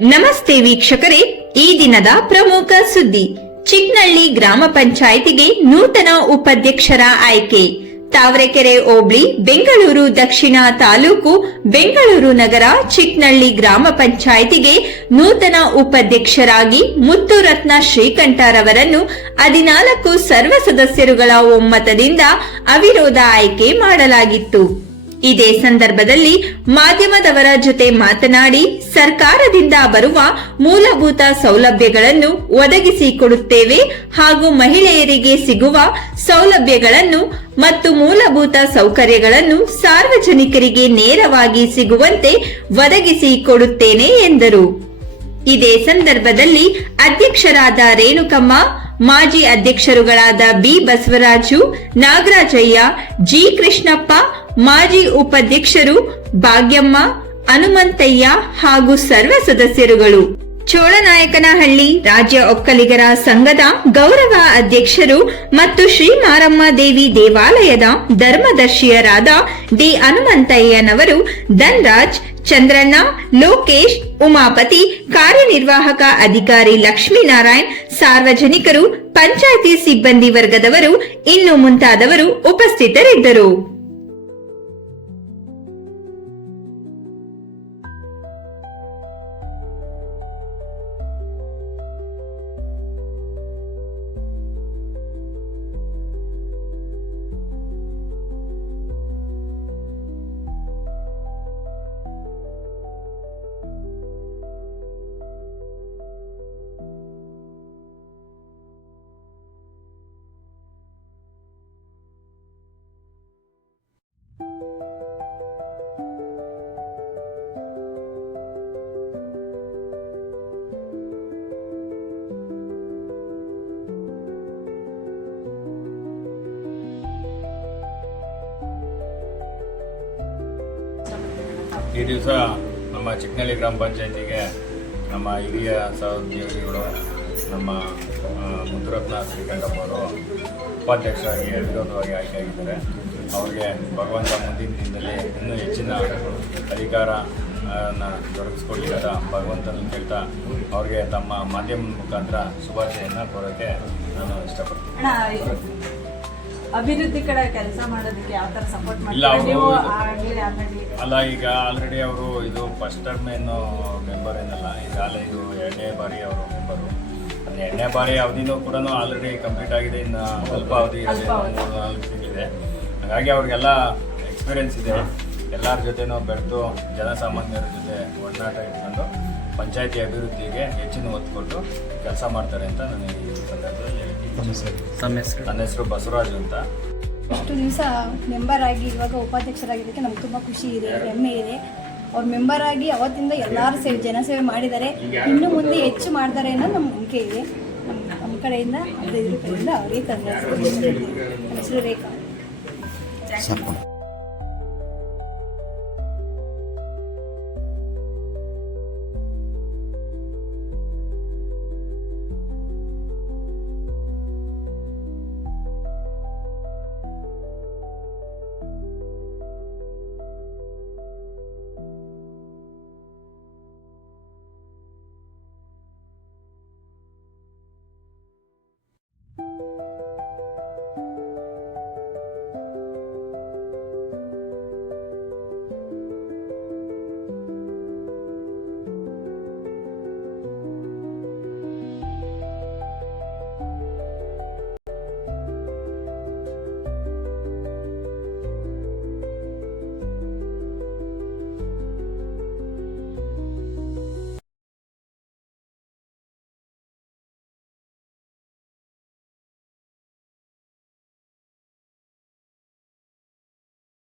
ನಮಸ್ತೆ ವೀಕ್ಷಕರೇ, ಈ ದಿನದ ಪ್ರಮುಖ ಸುದ್ದಿ. ಚಿಕ್ನಳ್ಳಿ ಗ್ರಾಮ ಪಂಚಾಯಿತಿಗೆ ನೂತನ ಉಪಾಧ್ಯಕ್ಷರ ಆಯ್ಕೆ. ತಾವರೆಕೆರೆ ಓಬ್ಳಿ ಬೆಂಗಳೂರು ದಕ್ಷಿಣ ತಾಲೂಕು, ಬೆಂಗಳೂರು ನಗರ ಚಿಕ್ನಳ್ಳಿ ಗ್ರಾಮ ಪಂಚಾಯಿತಿಗೆ ನೂತನ ಉಪಾಧ್ಯಕ್ಷರಾಗಿ ಮುತ್ತುರತ್ನ ಶ್ರೀಕಂಠರವರನ್ನು ಹದಿನಾಲ್ಕು ಸರ್ವ ಸದಸ್ಯರುಗಳ ಒಮ್ಮತದಿಂದ ಅವಿರೋಧ ಆಯ್ಕೆ ಮಾಡಲಾಗಿತ್ತು. ಇದೇ ಸಂದರ್ಭದಲ್ಲಿ ಮಾಧ್ಯಮದವರ ಜೊತೆ ಮಾತನಾಡಿ ಸರ್ಕಾರದಿಂದ ಬರುವ ಮೂಲಭೂತ ಸೌಲಭ್ಯಗಳನ್ನು ಒದಗಿಸಿಕೊಡುತ್ತೇವೆ ಹಾಗೂ ಮಹಿಳೆಯರಿಗೆ ಸಿಗುವ ಸೌಲಭ್ಯಗಳನ್ನು ಮತ್ತು ಮೂಲಭೂತ ಸೌಕರ್ಯಗಳನ್ನು ಸಾರ್ವಜನಿಕರಿಗೆ ನೇರವಾಗಿ ಸಿಗುವಂತೆ ಒದಗಿಸಿಕೊಡುತ್ತೇನೆ ಎಂದರು. ಇದೇ ಸಂದರ್ಭದಲ್ಲಿ ಅಧ್ಯಕ್ಷರಾದ ರೇಣುಕಮ್ಮ, ಮಾಜಿ ಅಧ್ಯಕ್ಷರುಗಳಾದ ಬಿ ಬಸವರಾಜು, ನಾಗರಾಜಯ್ಯ, ಜಿ ಕೃಷ್ಣಪ್ಪ ಮಾಜಿ ಉಪಾಧ್ಯಕ್ಷರು ಭಾಗ್ಯಮ್ಮ, ಹನುಮಂತಯ್ಯ ಹಾಗೂ ಸರ್ವ ಸದಸ್ಯರುಗಳು. ಚೋಳನಾಯಕನಹಳ್ಳಿ ರಾಜ್ಯ ಒಕ್ಕಲಿಗರ ಸಂಘದ ಗೌರವ ಅಧ್ಯಕ್ಷರು ಮತ್ತು ಶ್ರೀ ಮಾರಮ್ಮ ದೇವಿ ದೇವಾಲಯದ ಧರ್ಮದರ್ಶಿಯರಾದ ಡಿ ಹನುಮಂತಯ್ಯನವರು ಧನ್ರಾಜ್, ಚಂದ್ರಣ್ಣ, ಲೋಕೇಶ್, ಉಮಾಪತಿ, ಕಾರ್ಯನಿರ್ವಾಹಕ ಅಧಿಕಾರಿ ಲಕ್ಷ್ಮೀನಾರಾಯಣ್, ಸಾರ್ವಜನಿಕರು, ಪಂಚಾಯಿತಿ ಸಿಬ್ಬಂದಿ ವರ್ಗದವರು, ಇನ್ನು ಮುಂತಾದವರು ಉಪಸ್ಥಿತರಿದ್ದರು. ಈ ದಿವಸ ನಮ್ಮ ಚಿಕ್ಕನಳ್ಳಿ ಗ್ರಾಮ ಪಂಚಾಯತಿಗೆ ನಮ್ಮ ಹಿರಿಯ ಸಹೋದ್ಯೋಗಿಗಳು ನಮ್ಮ ಮುದ್ರತ್ನ ಶ್ರೀಕಂಠಪ್ಪ ಅವರು ಉಪಾಧ್ಯಕ್ಷರಾಗಿ ಅವಿರೋಧವಾಗಿ ಆಯ್ಕೆಯಾಗಿದ್ದಾರೆ. ಅವರಿಗೆ ಭಗವಂತ ಮುಂದಿನ ದಿನದಲ್ಲಿ ಇನ್ನೂ ಹೆಚ್ಚಿನ ಅಧಿಕಾರ ಆ, ನ ದೊರಕಿಸ್ಕೊಡ್ಲಿ ಭಗವಂತನ ಕೇಳ್ತಾ ಅವ್ರಿಗೆ ತಮ್ಮ ಮಾಧ್ಯಮದ ಮುಖಾಂತರ ಶುಭಾಶಯನ ಕೋರೋಕ್ಕೆ ನಾನು ಇಷ್ಟಪಡ್ತೀನಿ. ಅಭಿವೃದ್ಧಿ ಕಡೆ ಕೆಲಸ ಮಾಡೋದಕ್ಕೆ ಯಾವ ತರ ಸಪೋರ್ಟ್ ಇಲ್ಲ, ಮಾಡ್ತೀರಾ? ನೀವು ಆಗ್ಲಿ ಆಮೇಲೆ ಅಲ್ಲ ಈಗ ಆಲ್ರೆಡಿ ಅವರು ಇದು ಫಸ್ಟ್ ಟರ್ಮ್ ಏನು ಮೆಂಬರ್ ಏನಲ್ಲ ಈಗ ಇದು ಎರಡನೇ ಬಾರಿ ಅವರು ಮೆಂಬರು ಅದು ಎರಡನೇ ಬಾರಿ ಅವಧಿನೂ ಕೂಡ ಆಲ್ರೆಡಿ ಕಂಪ್ಲೀಟ್ ಆಗಿದೆ ಇನ್ನು ಸ್ವಲ್ಪ ಅವಧಿ ಇದೆ, ಹಾಗಾಗಿ ಅವ್ರಿಗೆಲ್ಲ ಎಕ್ಸ್ಪೀರಿಯನ್ಸ್ ಇದೆ. ಎಲ್ಲರ ಜೊತೆನೂ ಬೆಳೆದು ಜನಸಾಮಾನ್ಯರ ಜೊತೆ ಒಡನಾಟ ಇಟ್ಕೊಂಡು ಪಂಚಾಯತಿ ಅಭಿವೃದ್ಧಿಗೆ ಹೆಚ್ಚಿನ ಒತ್ತು ಕೊಟ್ಟು ಕೆಲಸ ಮಾಡ್ತಾರೆ ಅಂತ ನಾನು ಈ ಸಂದರ್ಭದಲ್ಲಿ ನನ್ನ ಹೆಸರು? ಬಸವರಾಜು ಅಂತ. ಇಷ್ಟು ದಿವಸ ಮೆಂಬರ್ ಆಗಿ ಇವಾಗ ಉಪಾಧ್ಯಕ್ಷರಾಗಿದ್ದಕ್ಕೆ ನಮ್ಗೆ ತುಂಬಾ ಖುಷಿ ಇದೆ ಹೆಮ್ಮೆ ಇದೆ. ಅವ್ರ ಮೆಂಬರ್ ಆಗಿ ಅವತ್ತಿಂದ ಎಲ್ಲರೂ ಸೇವೆ ಜನಸೇವೆ ಮಾಡಿದ್ದಾರೆ ಇನ್ನು ಮುಂದೆ ಹೆಚ್ಚು ಮಾಡ್ತಾರೆ ಅನ್ನೋ ನಮ್ಮ ನಂಬಿಕೆ ಇದೆ. ನಮ್ಮ ನಮ್ಮ ಕಡೆಯಿಂದ ಹದಿನೈದು ಅವರಿಗೆ ತಂದೆ ಹೆಸರು ರೇಖಾ.